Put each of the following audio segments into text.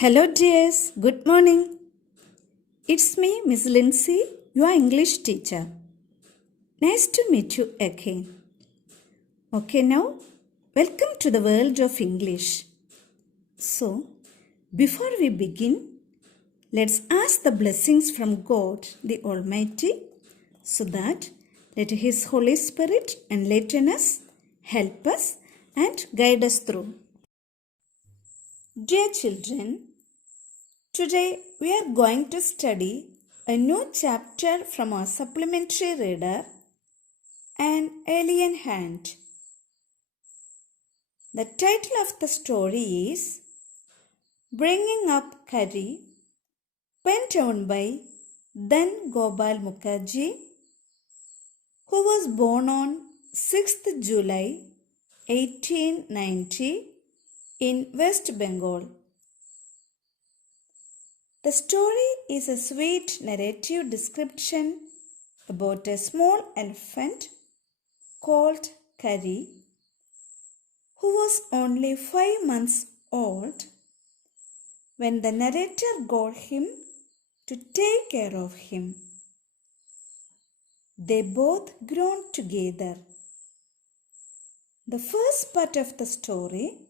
Hello dears, good morning. It's me, Miss Lincy, your English teacher. Nice to meet you again. Okay, now welcome to the world of English. So, before we begin, let's ask the blessings from God the Almighty so that let His Holy Spirit enlighten us, help us, and guide us through. Dear children, today we are going to study a new chapter from our supplementary reader, An Alien Hand. The title of the story is Bringing Up Kari, penned down by Dhan Gopal Mukerji, who was born on 6th July 1890 in West Bengal. The story is a sweet narrative description about a small elephant called Kari, who was only 5 months old when the narrator got him to take care of him. They both grown together. The first part of the story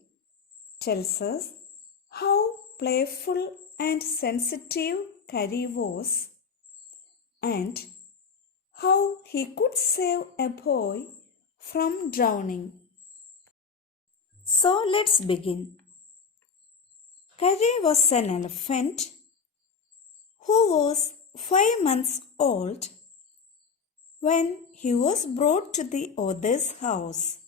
tells us how playful and sensitive Kari was and how he could save a boy from drowning. So let's begin. Kari was an elephant who was 5 months old when he was brought to the author's house.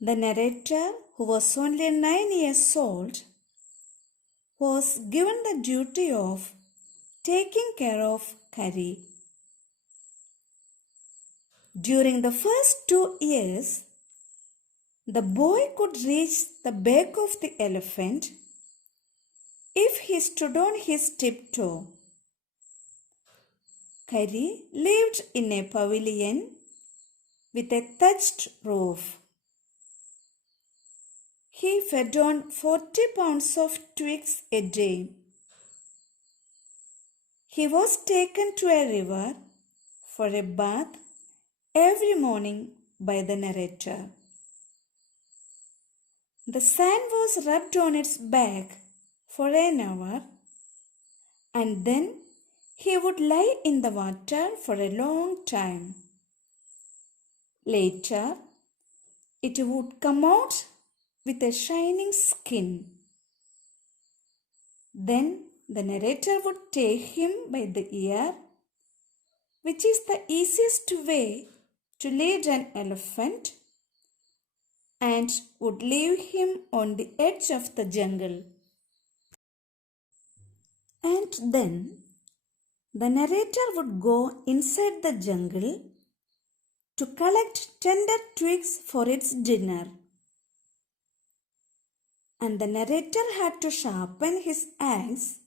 The narrator, who was only 9 years old, was given the duty of taking care of Kari. During the first 2 years, the boy could reach the back of the elephant if he stood on his tiptoe. Kari lived in a pavilion with a thatched roof. He fed on 40 pounds of twigs a day. He was taken to a river for a bath every morning by the narrator. The sand was rubbed on its back for an hour, and then he would lie in the water for a long time. Later, it would come out with a shining skin. Then the narrator would take him by the ear, which is the easiest way to lead an elephant, and would leave him on the edge of the jungle. And then the narrator would go inside the jungle to collect tender twigs for its dinner. And the narrator had to sharpen his axe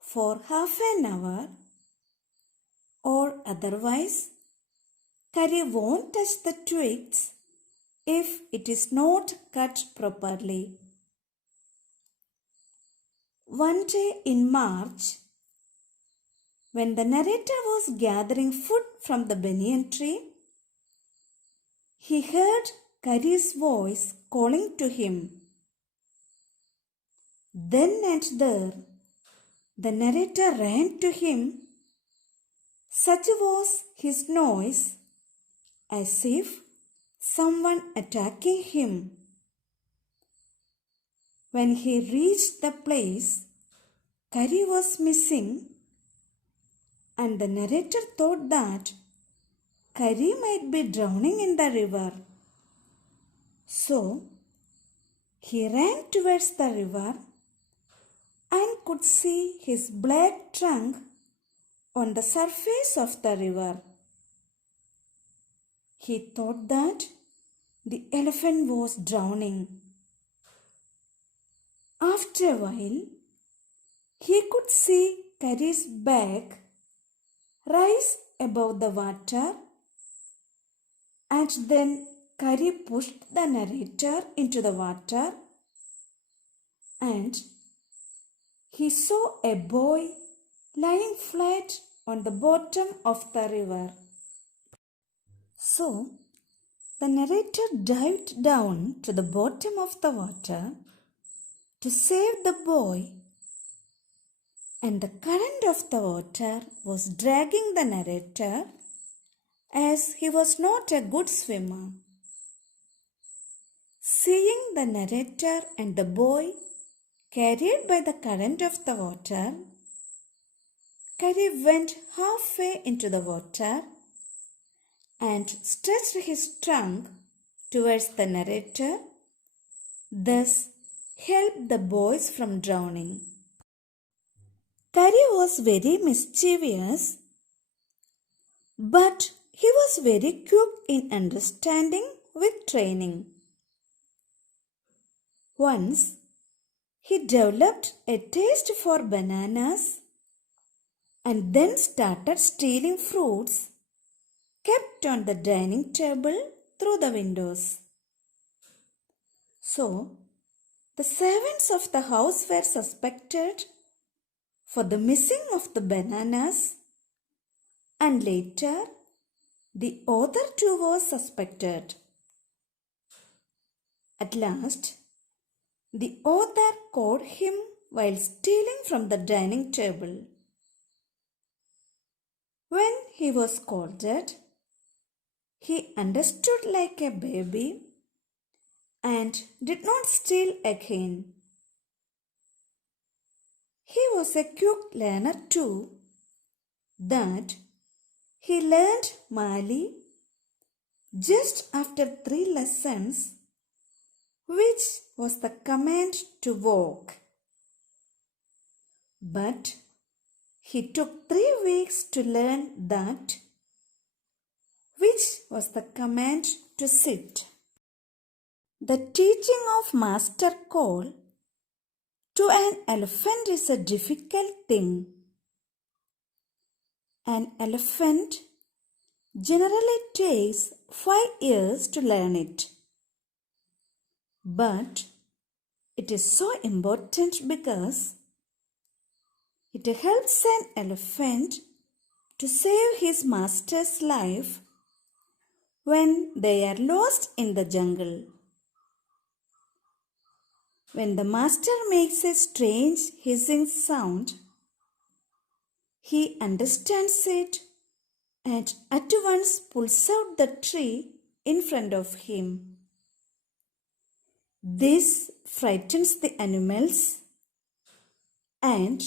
for half an hour, or otherwise Kari won't touch the twigs if it is not cut properly. One day in March, when the narrator was gathering food from the banyan tree, he heard Kari's voice calling to him. Then and there, the narrator ran to him. Such was his noise, as if someone attacking him. When he reached the place, Kari was missing, and the narrator thought that Kari might be drowning in the river. So, he ran towards the river and could see his black trunk on the surface of the river. He thought that the elephant was drowning. After a while, he could see Kari's back rise above the water, and then Kari pushed the narrator into the water and he saw a boy lying flat on the bottom of the river. So, the narrator dived down to the bottom of the water to save the boy, and the current of the water was dragging the narrator as he was not a good swimmer. Seeing the narrator and the boy carried by the current of the water, Kari went halfway into the water and stretched his trunk towards the narrator, thus helped the boys from drowning. Kari was very mischievous, but he was very quick in understanding with training. Once, he developed a taste for bananas and then started stealing fruits kept on the dining table through the windows. So, the servants of the house were suspected for the missing of the bananas, and later the author too was suspected. At last, the author caught him while stealing from the dining table. When he was scolded, he understood like a baby and did not steal again. He was a quick learner too, that he learned Mali just after 3 lessons, which was the command to walk. But he took 3 weeks to learn that, which was the command to sit. The teaching of master call to an elephant is a difficult thing. An elephant generally takes 5 years to learn it. But it is so important because it helps an elephant to save his master's life when they are lost in the jungle. When the master makes a strange hissing sound, he understands it and at once pulls out the tree in front of him. This frightens the animals and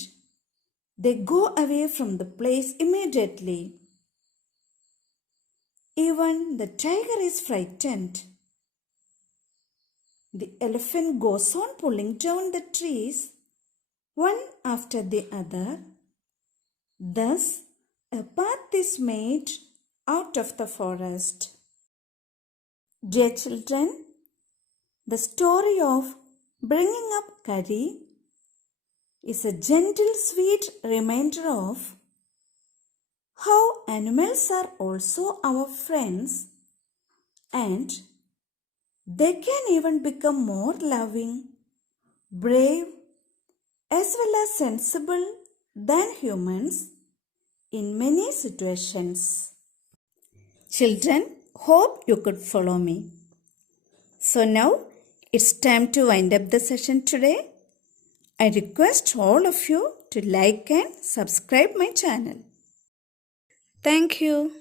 they go away from the place immediately. Even the tiger is frightened. The elephant goes on pulling down the trees one after the other. Thus, a path is made out of the forest. Dear children, the story of bringing up Kari is a gentle, sweet reminder of how animals are also our friends and they can even become more loving, brave, as well as sensible than humans in many situations. Children, hope you could follow me. So now it's time to wind up the session today. I request all of you to like and subscribe my channel. Thank you.